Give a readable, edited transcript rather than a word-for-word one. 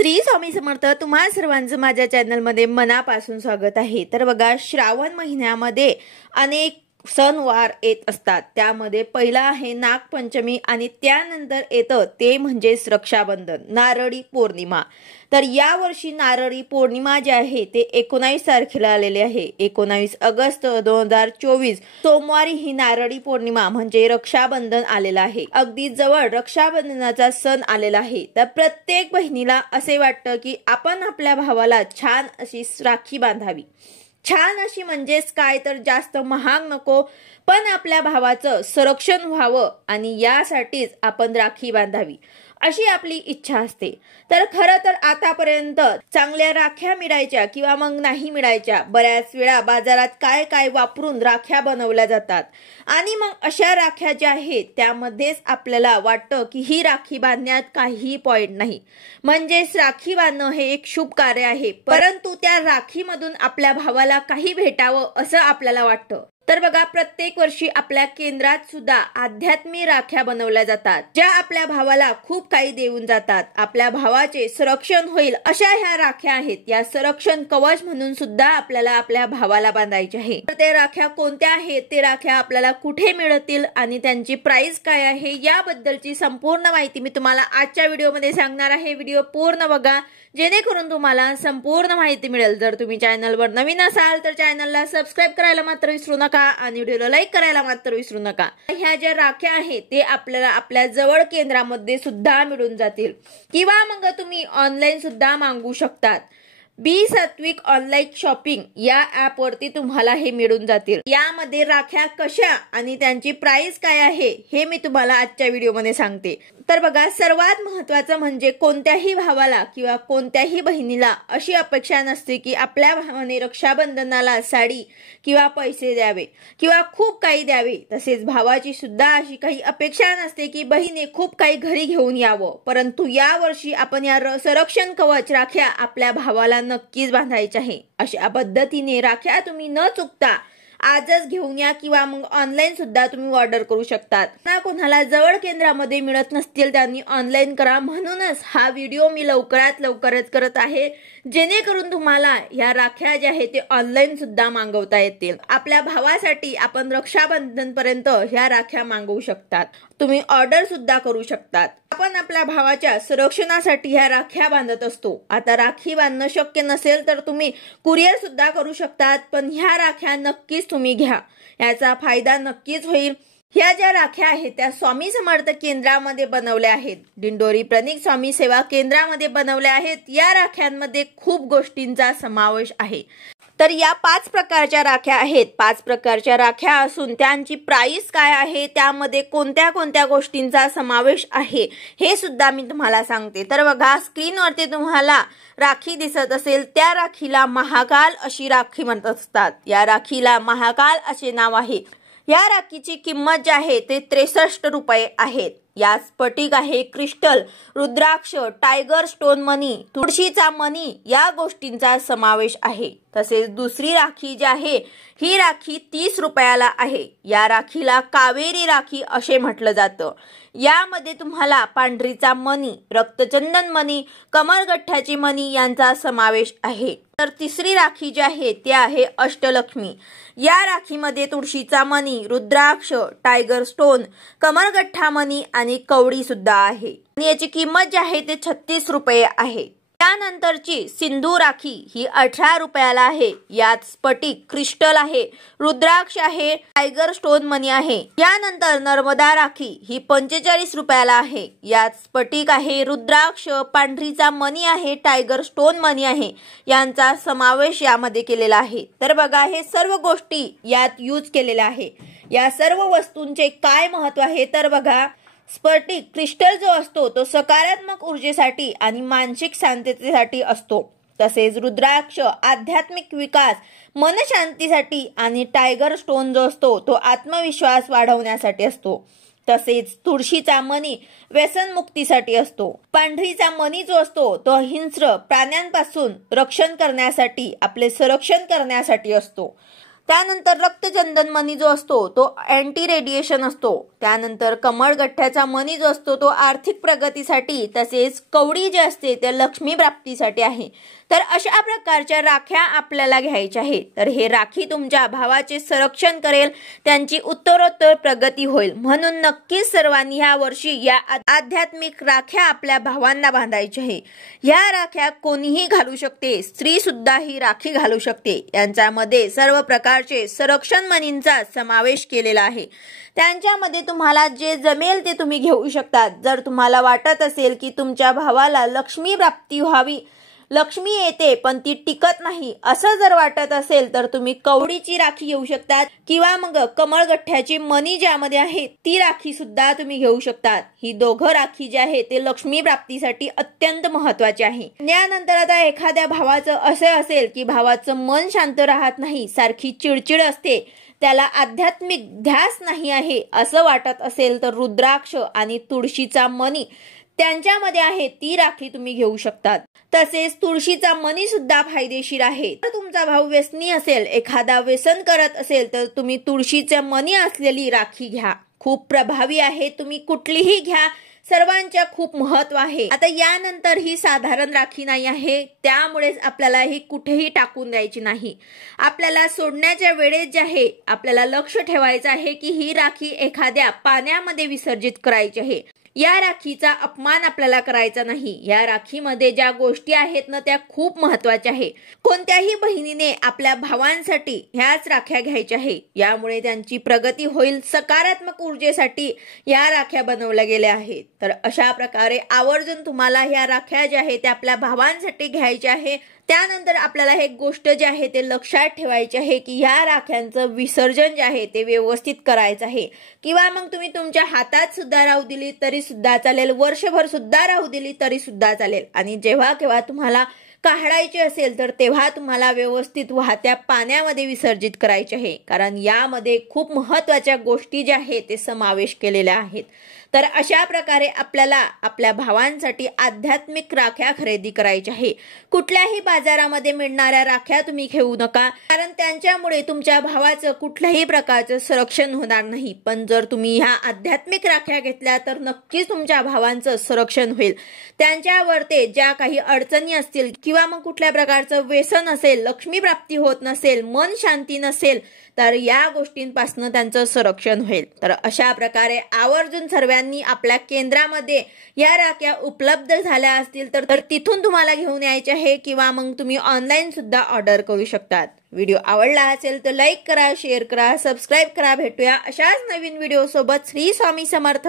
श्री स्वामी समर्थ। तुम्हा सर्वांचं माझ्या चॅनलमध्ये मनापासून स्वागत आहे। तर बघा, श्रावण महिन्यामध्ये अनेक सणवार येत असतात। त्यामध्ये पहिला आहे नागपंचमी आणि त्यानंतर येतं ते म्हणजेच रक्षाबंधन, नारळी पौर्णिमा। तर या वर्षी नारळी पौर्णिमा जी आहे ते 19 तारखेला आलेली आहे। 19 ऑगस्ट 2024 सोमवारी ही नारळी पौर्णिमा म्हणजे रक्षाबंधन आलेला आहे। अगदी जवळ रक्षाबंधनाचा सण आलेला आहे। तर प्रत्येक बहिणीला असे वाटतं की आपण आपल्या भावाला छान अशी राखी बांधावी। छान अशी म्हणजेच काय तर जास्त महाग नको, पण आपल्या भावाचं संरक्षण व्हावं आणि यासाठीच आपण राखी बांधावी अशी आपली इच्छा असते। तर खरं तर आतापर्यंत चांगल्या राख्या मिळायच्या किंवा मग नाही मिळायच्या। बऱ्याच वेळा बाजारात काय काय वापरून राख्या बनवल्या जातात आणि मग अशा राख्या ज्या आहेत त्यामध्येच आपल्याला वाटतं की ही राखी बांधण्यात काहीही पॉइंट नाही, म्हणजेच राखी बांधणं हे एक शुभ कार्य आहे, परंतु त्या राखीमधून आपल्या भावाला काही भेटावं असं आपल्याला वाटतं। तर बघा, प्रत्येक वर्षी आपल्या केंद्रात सुद्धा आध्यात्मिक राख्या बनवल्या जातात, ज्या आपल्या भावाला खूप काही देऊन जातात। आपल्या भावाचे संरक्षण होईल अशा ह्या राख्या आहेत। या संरक्षण कवच म्हणून सुद्धा आपल्याला आपल्या भावाला बांधायचे आहे। तर ते राख्या कोणत्या आहेत, ते राख्या आपल्याला कुठे मिळतील आणि त्यांची प्राइस काय आहे याबद्दलची संपूर्ण माहिती मी तुम्हाला आजच्या व्हिडिओमध्ये सांगणार आहे। व्हिडिओ पूर्ण बघा जेणेकरून तुम्हाला संपूर्ण माहिती मिळेल। जर तुम्ही चॅनलवर नवीन असाल तर चॅनलला सबस्क्राइब करायला मात्र विसरू नका आणि व्हिडिओला लाईक करायला मात्र विसरू नका। ह्या ज्या राख्या आहेत ते आपल्याला आपल्या जवळ केंद्रामध्ये सुद्धा मिळून जातील किंवा मग तुम्ही ऑनलाईन सुद्धा मागवू शकतात। बी सात्विक ऑनलाईन शॉपिंग या ऍप वरती तुम्हाला हे मिळून जातील। यामध्ये राख्या कशा आणि त्यांची प्राइस काय आहे हे मी तुम्हाला आजच्या व्हिडिओमध्ये सांगते। तर बघा, सर्वात महत्त्वाचं म्हणजे कोणत्याही भावाला किंवा कोणत्याही बहिणीला अशी अपेक्षा नसते की आपल्या भावाने रक्षाबंधनाला साडी किंवा पैसे द्यावे किंवा खूप काही द्यावे। तसेच भावाची सुद्धा अशी काही अपेक्षा नसते की बहिणी खूप काही घरी घेऊन यावं, परंतु या वर्षी आपण या संरक्षण कवच राख्या आपल्या भावाला नक्कीच बांधायचे आहे। अशा पद्धतीने राख्या तुम्ही न चुकता आजच घेऊन या किंवा मग ऑनलाईन सुद्धा तुम्ही ऑर्डर करू शकतात। ना कोणाला जवळ केंद्रामध्ये मिळत नसतील त्यांनी ऑनलाईन करा, म्हणूनच हा व्हिडिओ मी लवकरात लवकरच करत आहे जेणेकरून तुम्हाला या राख्या ज्या आहेत ते ऑनलाईन सुद्धा मागवता येतील। आपल्या भावासाठी आपण रक्षाबंधन पर्यंत ह्या राख्या मागवू शकतात, तुम्ही ऑर्डर सुद्धा करू शकतात। आपण आपल्या भावाच्या संरक्षणासाठी ह्या राख्या बांधत असतो। आता राखी बांधणं शक्य नसेल तर तुम्ही कुरिअर सुद्धा करू शकतात, पण ह्या राख्या नक्कीच तुम्ही घ्या, याचा फायदा नक्कीच होईल। ह्या ज्या राख्या आहेत त्या स्वामी समर्थ केंद्रामध्ये बनवल्या आहेत, दिंडोरी प्रणिक स्वामी सेवा केंद्रामध्ये बनवल्या आहेत। या राख्यांमध्ये खूप गोष्टींचा समावेश आहे। तर या 5 प्रकारच्या राख्या आहेत। 5 प्रकारच्या राख्या असून त्यांची प्राइस काय आहे, त्यामध्ये कोणत्या कोणत्या गोष्टींचा समावेश आहे हे सुद्धा मी तुम्हाला सांगते। तर बघा, स्क्रीनवरती तुम्हाला राखी दिसत असेल, त्या राखीला महाकाल अशी राखी म्हणत असतात। या राखीला महाकाल असे नाव आहे। या राखीची किंमत जी आहे ते 63 रुपये आहेत। यात स्फटिक आहे, क्रिस्टल, रुद्राक्ष, टायगर स्टोन मनी, तुळशीचा मनी या गोष्टींचा समावेश आहे। तसेच दुसरी राखी जी आहे ही राखी 30 रुपयाला आहे। या राखीला कावेरी राखी असे म्हटलं जातं। यामध्ये तुम्हाला पांढरीचा मणी, रक्तचंदन मणी, कमरगठ्ठ्याची मणी यांचा समावेश आहे। तर तिसरी राखी जी आहे ती आहे अष्टलक्ष्मी। या राखीमध्ये तुळशीचा मणी, रुद्राक्ष, टायगर स्टोन, कमरगठ्ठा मणी आणि कवडी सुद्धा आहे आणि याची किंमत जी आहे ते 36 रुपये आहे। त्यानंतरची सिंधू राखी ही 18 रुपयाला आहे। यात स्फटिक, क्रिस्टल आहे, रुद्राक्ष आहे, टायगर स्टोन मनी आहे। यानंतर नर्मदा राखी ही 45 रुपयाला आहे। यात स्फटिक आहे, रुद्राक्ष, पांढरीचा मनी आहे, टायगर स्टोन मनी आहे यांचा समावेश यामध्ये केलेला आहे। तर बघा, हे सर्व गोष्टी यात यूज केलेल्या आहे। या सर्व वस्तूंचे काय महत्त्व आहे तर बघा, स्फटिक क्रिस्टल जो असतो तो सकारात्मक ऊर्जेसाठी आणि मानसिक शांततेसाठी असतो। तसेच रुद्राक्ष आध्यात्मिक विकास, मनशांतीसाठी आणि टायगर स्टोन जो असतो तो आत्मविश्वास वाढवण्यासाठी असतो। तसेच तुळशीचा मणी व्यसनमुक्तीसाठी असतो। पांढरीचा मणी जो असतो तो हिंस्र प्राण्यांपासून रक्षण करण्यासाठी, आपले संरक्षण करण्यासाठी असतो। त्यानंतर रक्तचंदन मणी जो असतो तो अँटी रेडिएशन असतो। त्यानंतर कमळगठ्ठ्याचा मणी जो असतो तो आर्थिक प्रगतीसाठी, तसेच कवडी जे असते ते लक्ष्मी प्राप्तीसाठी आहे। तर अशा प्रकारच्या राख्या आपल्याला घ्यायच्या आहे। तर हे राखी तुमच्या भावाचे संरक्षण करेल, त्यांची उत्तरोत्तर प्रगती होईल। म्हणून नक्कीच सर्वांनी या वर्षी या आध्यात्मिक राख्या आपल्या भावांना बांधायच्या आहे। या राख्या कोणीही घालू शकते, स्त्री सुद्धा ही राखी घालू शकते। यांच्यामध्ये सर्व प्रकारचे संरक्षण मणींचा समावेश केलेला आहे। त्यांच्यामध्ये तुम्हाला जे जमेल ते तुम्ही घेऊ शकतात। जर तुम्हाला वाटत असेल की तुमच्या भावाला लक्ष्मी प्राप्ती व्हावी, लक्ष्मी येते पण ती टिकत नाही, असं जर वाटत असेल तर तुम्ही कवडीची राखी घेऊ शकतात किंवा मग कमळगठ्ठ्याची मणी ज्यामध्ये आहे ती राखी सुद्धा तुम्ही घेऊ शकतात। ही दोघं राखी जे आहे ते लक्ष्मी प्राप्तीसाठी अत्यंत महत्त्वाचे आहे। यानंतर आता एखाद्या भावाचं असे असेल की भावाचं मन शांत राहत नाही, सारखी चिडचिड असते, त्याला आध्यात्मिक ध्यास नाही आहे असं वाटत असेल तर रुद्राक्ष आणि तुळशीचा मणी त्यांच्यामध्ये आहे ती राखी तुम्ही घेऊ शकतात। तसेच तुळशीचा मणी सुद्धा फायदेशीर आहे। जर तुमचा भाऊ व्यसनी असेल, एखादा व्यसन करत असेल तर तुम्ही तुळशीचा मणी असलेली राखी घ्या, खूप प्रभावी आहे। तुम्ही कुठलीही घ्या, सर्वांच्या खूप महत्व आहे। आता यानंतर ही साधारण राखी नाही आहे, त्यामुळेच आपल्याला ही कुठेही टाकून द्यायची नाही। आपल्याला सोडण्याच्या वेळेस जे आहे आपल्याला लक्ष ठेवायचं आहे की ही राखी एखाद्या पाण्यामध्ये विसर्जित करायची आहे। या राखीचा अपमान आपल्याला करायचा नाही। या राखीमध्ये ज्या गोष्टी आहेत ना त्या खूप महत्त्वाच्या आहे। कोणत्याही बहिणीने आपल्या भावांसाठी ह्याच राख्या घ्यायच्या आहे, यामुळे त्यांची प्रगती होईल। सकारात्मक ऊर्जेसाठी या राख्या बनवल्या गेल्या आहेत। तर अशा प्रकारे आवर्जून तुम्हाला ह्या राख्या ज्या आहेत त्या आपल्या भावांसाठी घ्यायच्या आहे। त्यानंतर आपल्याला एक गोष्ट जी आहे ते लक्षात ठेवायची आहे की ह्या राख्यांचं विसर्जन जे आहे ते व्यवस्थित करायचं आहे, किंवा मग तुम्ही तुमच्या हातात सुद्धा राहू दिली तरी सुद्धा चालेल, वर्षभर सुद्धा राहू दिली तरी सुद्धा चालेल। आणि जेव्हा केव्हा तुम्हाला काढायचे असेल तर तेव्हा तुम्हाला व्यवस्थित वाहत्या पाण्यामध्ये विसर्जित करायचे आहे, कारण यामध्ये खूप महत्त्वाच्या गोष्टी ज्या आहेत ते समावेश केलेल्या आहेत। तर अशा प्रकारे आपल्याला आपल्या भावांसाठी आध्यात्मिक राख्या खरेदी करायच्या आहे। कुठल्याही बाजारामध्ये मिळणाऱ्या राख्या तुम्ही घेऊ नका, कारण त्यांच्यामुळे तुमच्या भावाचं कुठल्याही प्रकारचं संरक्षण होणार नाही। पण जर तुम्ही ह्या आध्यात्मिक राख्या घेतल्या तर नक्कीच तुमच्या भावांचं संरक्षण होईल। त्यांच्यावर ते ज्या काही अडचणी असतील किंवा मग कुठल्या प्रकारचं व्यसन असेल, लक्ष्मी प्राप्ती होत नसेल, मन शांती नसेल, तर या गोष्टींपासून त्यांचं संरक्षण होईल। तर अशा प्रकारे आवर्जून सर्वांनी आपल्या केंद्रामध्ये या राख्या उपलब्ध झाल्या असतील तर तिथून तुम्हाला घेऊन यायचे आहे, किंवा मग तुम्ही ऑनलाईन सुद्धा ऑर्डर करू शकतात। व्हिडिओ आवडला असेल तर लाईक करा, शेअर करा, सबस्क्राईब करा। भेटूया अशाच नवीन व्हिडिओ सोबत। श्री स्वामी समर्थ।